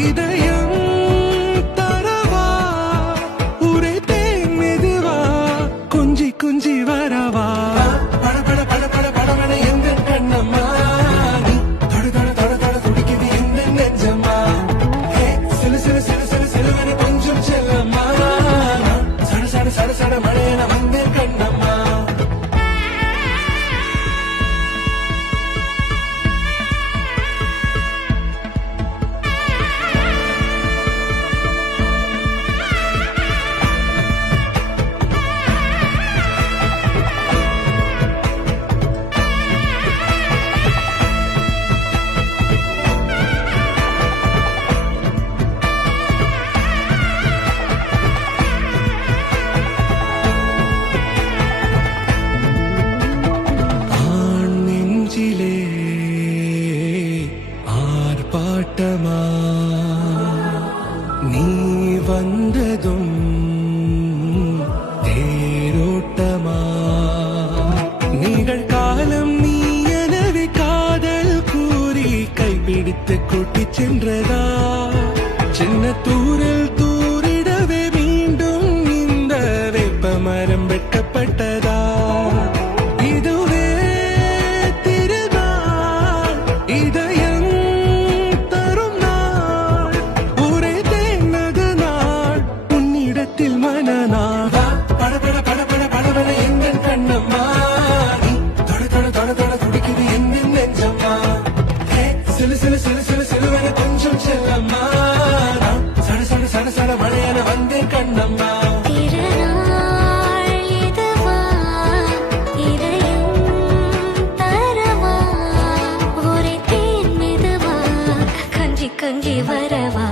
இதயம் தரவா உரை தேன் மெதுவா கொஞ்சி கொஞ்சி வரவா பட பட பட பட படவன எந்த கண்ணம்மா நீ தொட தொட தொட தொட துடிக்குது இந்த நெஞ்சம்மா சிலு சிலு சிலு சிலு சிலுவன கொஞ்சம் செல்லம்மா சட சட சட சட மழையன வந்த கண்ணம்மா ஆர்ப்பாட்டமா நீ வந்ததும் தேரோட்டமா நிகழ்காலம் நீ எனவே காதல் கூறி கைப்பிடித்து கூட்டிச் சென்றதா சின்ன தூரல் தூரிடவே மீண்டும் இந்த வேப்ப மரம் வெட்கப்பட்டதா இதுவே திருநாள் இதயம் தரும் நாள் ஒரே தேனது நாள் உன்னிடத்தில் மனநாள் பட பட பட பட படவன எந்த கண்ணம்மா நீ தொட தொட தொட தொட துடிக்குது எந்த நெஞ்சம்மா சிலு சிலு சிலு சிலு சிலுவன கொஞ்சம் செல்லம்மா சட சட சட சட மழையன வந்தே கண்ணம்மா கஞ்சி வரவா